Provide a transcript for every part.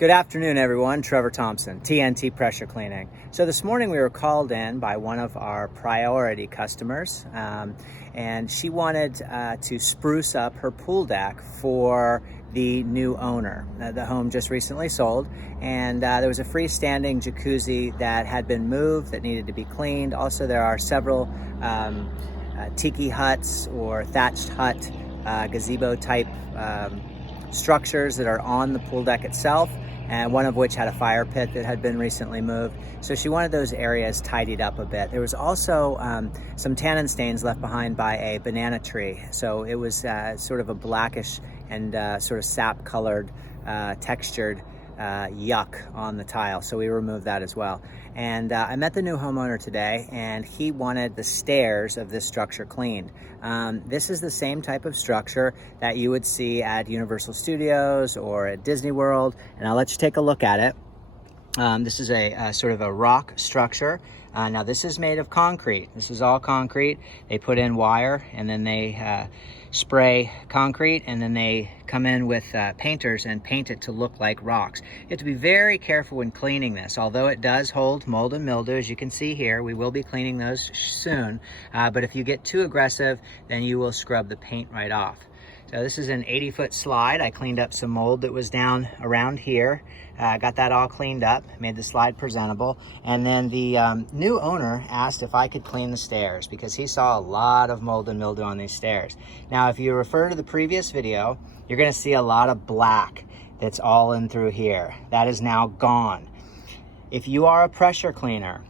Good afternoon, everyone. Trevor Thompson, TNT Pressure Cleaning. So this morning we were called in by one of our priority customers, and she wanted to spruce up her pool deck for the new owner. The home just recently sold, and there was a freestanding jacuzzi that had been moved that needed to be cleaned. Also, there are several tiki huts or thatched hut, gazebo type structures that are on the pool deck itself, and one of which had a fire pit that had been recently moved. So she wanted those areas tidied up a bit. There was also some tannin stains left behind by a banana tree. So it was sort of a blackish and sort of sap colored, textured yuck on the tile. So we removed that as well. And I met the new homeowner today, and he wanted the stairs of this structure cleaned. This is the same type of structure that you would see at Universal Studios or at Disney World, and I'll let you take a look at it. This is a sort of a rock structure. Now this is made of concrete. This is all concrete. They put in wire, and then they spray concrete, and then they come in with painters and paint it to look like rocks. You have to be very careful when cleaning this. Although it does hold mold and mildew, as you can see here, we will be cleaning those soon. But if you get too aggressive, then you will scrub the paint right off. So this is an 80-foot slide. I cleaned up some mold that was down around here. Got that all cleaned up, made the slide presentable. And then the new owner asked if I could clean the stairs because he saw a lot of mold and mildew on these stairs. Now, if you refer to the previous video, you're gonna see a lot of black that's all in through here. That is now gone. If you are a pressure cleaner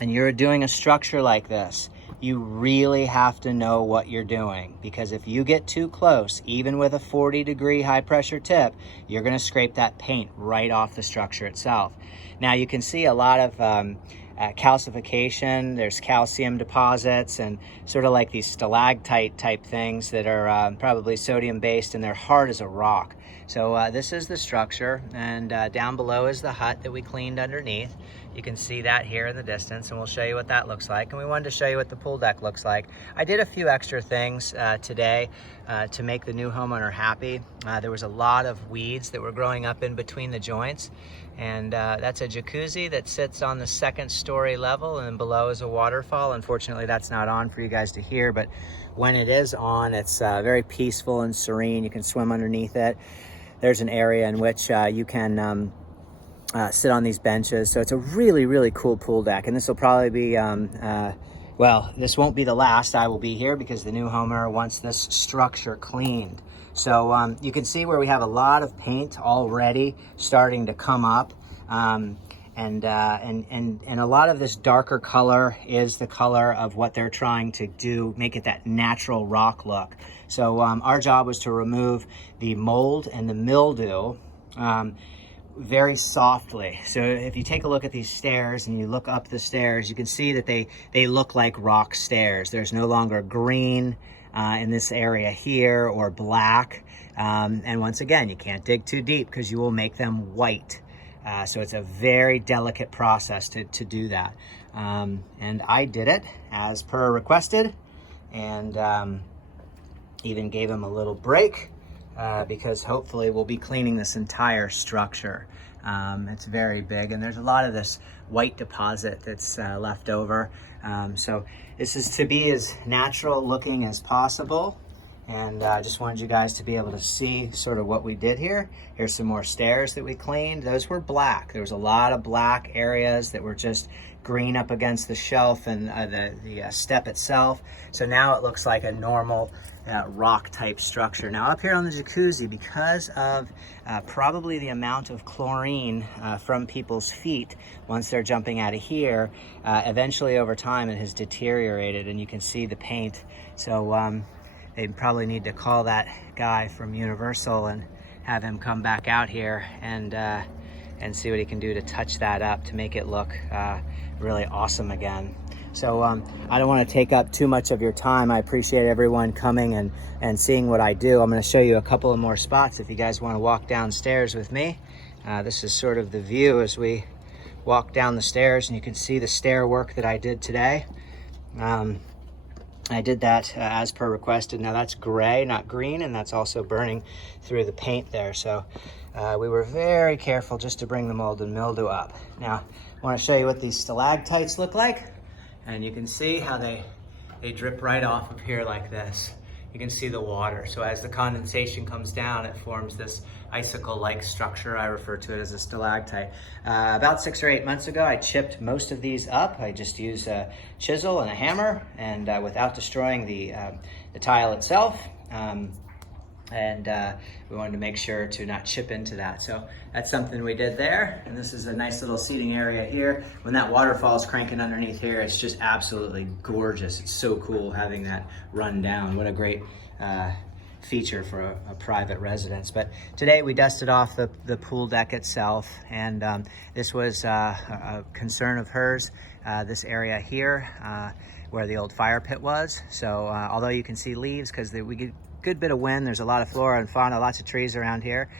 and you're doing a structure like this, you really have to know what you're doing, because if you get too close, even with a 40-degree high pressure tip, you're going to scrape that paint right off the structure itself. Now you can see a lot of calcification. There's calcium deposits and sort of like these stalactite type things that are probably sodium based, and they're hard as a rock. So this is the structure, and down below is the hut that we cleaned underneath. You can see that here in the distance, and we'll show you what that looks like. And we wanted to show you what the pool deck looks like. I did a few extra things today to make the new homeowner happy. There was a lot of weeds that were growing up in between the joints, and that's a jacuzzi that sits on the second story level, and below is a waterfall. Unfortunately, that's not on for you guys to hear, but when it is on, it's very peaceful and serene. You can swim underneath it. There's an area in which you can sit on these benches. So it's a really, really cool pool deck. And this will probably be, well, this won't be the last I will be here, because the new homeowner wants this structure cleaned. So you can see where we have a lot of paint already starting to come up. And a lot of this darker color is the color of what they're trying to do, make it that natural rock look. So our job was to remove the mold and the mildew very softly. So if you take a look at these stairs and you look up the stairs, you can see that they look like rock stairs. There's no longer green in this area here, or black. And once again, you can't dig too deep because you will make them white. So it's a very delicate process to do that. And I did it as per requested, and even gave him a little break because hopefully we'll be cleaning this entire structure. It's very big, and there's a lot of this white deposit that's left over. So this is to be as natural looking as possible. And I just wanted you guys to be able to see sort of what we did here. Here's some more stairs that we cleaned. Those were black. There was a lot of black areas that were just green up against the shelf and the step itself. So now it looks like a normal rock type structure. Now up here on the jacuzzi, because of probably the amount of chlorine from people's feet once they're jumping out of here, eventually over time it has deteriorated, and you can see the paint. So they probably need to call that guy from Universal and have him come back out here and see what he can do to touch that up to make it look really awesome again. So I don't want to take up too much of your time. I appreciate everyone coming and seeing what I do. I'm going to show you a couple of more spots if you guys want to walk downstairs with me. This is sort of the view as we walk down the stairs, and you can see the stair work that I did today. I did that as per requested. Now that's gray, not green, and that's also burning through the paint there. So we were very careful just to bring the mold and mildew up. Now I want to show you what these stalactites look like, and you can see how they drip right off of here like this. You can see the water. So as the condensation comes down, it forms this icicle-like structure. I refer to it as a stalactite. About 6 or 8 months ago, I chipped most of these up. I just used a chisel and a hammer, and without destroying the tile itself. We wanted to make sure to not chip into that. So that's something we did there. And this is a nice little seating area here. When that waterfall is cranking underneath here, it's just absolutely gorgeous. It's so cool having that run down. What a great feature for a private residence. But today we dusted off the pool deck itself, and this was a concern of hers, this area here where the old fire pit was. So although you can see leaves, because we get good bit of wind, there's a lot of flora and fauna, lots of trees around here.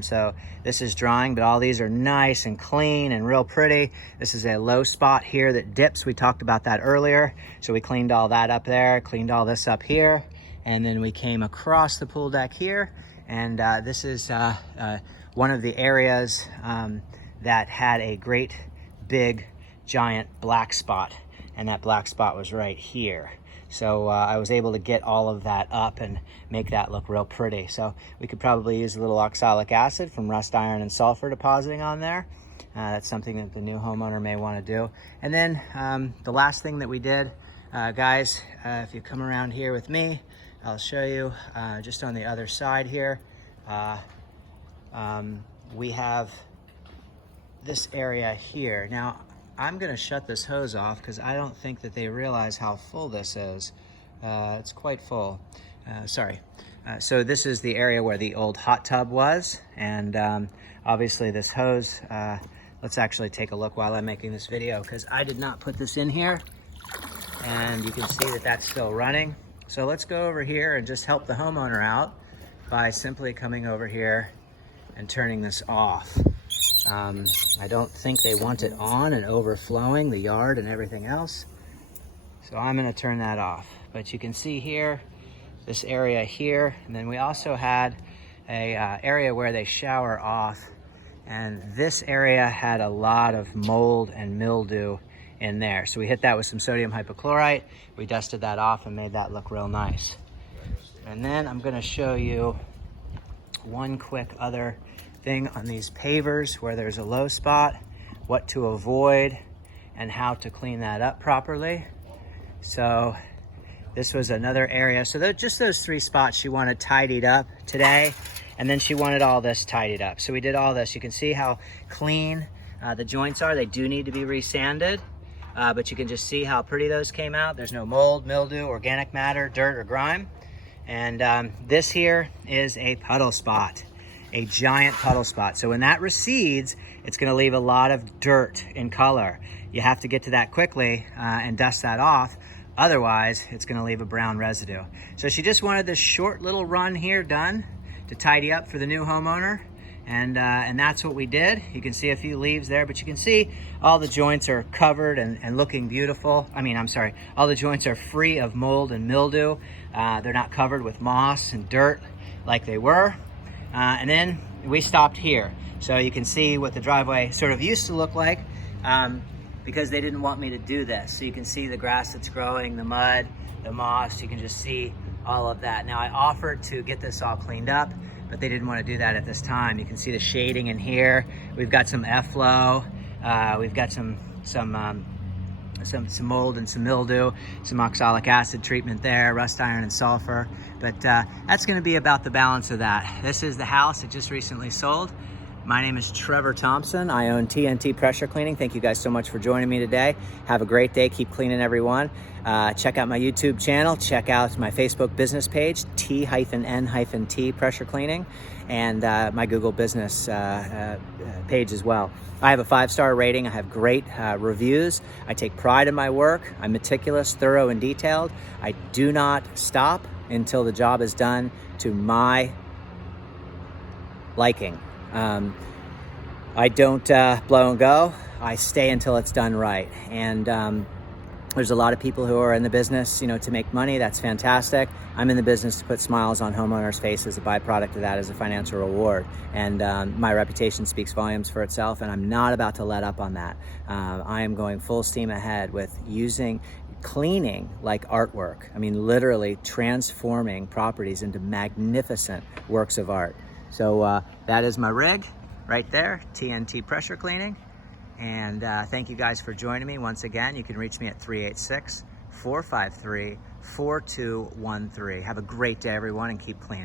So this is drying, but all these are nice and clean and real pretty. This is a low spot here that dips. We talked about that earlier. So we cleaned all that up there, cleaned all this up here, and then we came across the pool deck here. And this is one of the areas that had a great big giant black spot, and that black spot was right here. So I was able to get all of that up and make that look real pretty. So we could probably use a little oxalic acid from rust iron and sulfur depositing on there. That's something that the new homeowner may want to do. And then the last thing that we did, guys, if you come around here with me, I'll show you just on the other side here. We have this area here. Now, I'm gonna shut this hose off because I don't think that they realize how full this is. It's quite full. Sorry. So this is the area where the old hot tub was, and obviously this hose, let's actually take a look while I'm making this video, because I did not put this in here, and you can see that that's still running. So let's go over here and just help the homeowner out by simply coming over here and turning this off. I don't think they want it on and overflowing the yard and everything else. So I'm gonna turn that off. But you can see here, this area here, and then we also had a area where they shower off, and this area had a lot of mold and mildew in there. So we hit that with some sodium hypochlorite, we dusted that off and made that look real nice. And then I'm gonna show you one quick other thing on these pavers where there's a low spot, what to avoid and how to clean that up properly. So this was another area. So just those 3 spots she wanted tidied up today, and then she wanted all this tidied up. So we did all this. You can see how clean the joints are. They do need to be resanded, but you can just see how pretty those came out. There's no mold, mildew, organic matter, dirt, or grime. And this here is a puddle spot. A giant puddle spot. So when that recedes, it's going to leave a lot of dirt in color. You have to get to that quickly and dust that off. Otherwise, it's going to leave a brown residue. So she just wanted this short little run here done to tidy up for the new homeowner. And that's what we did. You can see a few leaves there, but you can see all the joints are covered and looking beautiful. All the joints are free of mold and mildew. They're not covered with moss and dirt like they were. And then we stopped here. So you can see what the driveway sort of used to look like, because they didn't want me to do this. So you can see the grass that's growing, the mud, the moss, you can just see all of that. Now I offered to get this all cleaned up, but they didn't want to do that at this time. You can see the shading in here. We've got some efflow. We've got some mold and some mildew, some oxalic acid treatment there, rust iron and sulfur. But that's gonna be about the balance of that. This is the house that just recently sold. My name is Trevor Thompson. I own TNT Pressure Cleaning. Thank you guys so much for joining me today. Have a great day. Keep cleaning, everyone. Check out my YouTube channel. Check out my Facebook business page, T-N-T Pressure Cleaning, and my Google business page as well. I have a 5-star rating. I have great reviews. I take pride in my work. I'm meticulous, thorough, and detailed. I do not stop until the job is done to my liking. I don't blow and go. I stay until it's done right. And There's a lot of people who are in the business, you know, to make money. That's fantastic. I'm in the business to put smiles on homeowners' faces. A byproduct of that is a financial reward. And my reputation speaks volumes for itself, and I'm not about to let up on that. I am going full steam ahead with using cleaning like artwork. I mean, literally transforming properties into magnificent works of art. So that is my rig right there, TNT pressure cleaning. And thank you guys for joining me once again. You can reach me at 386-453-4213. Have a great day, everyone, and keep cleaning.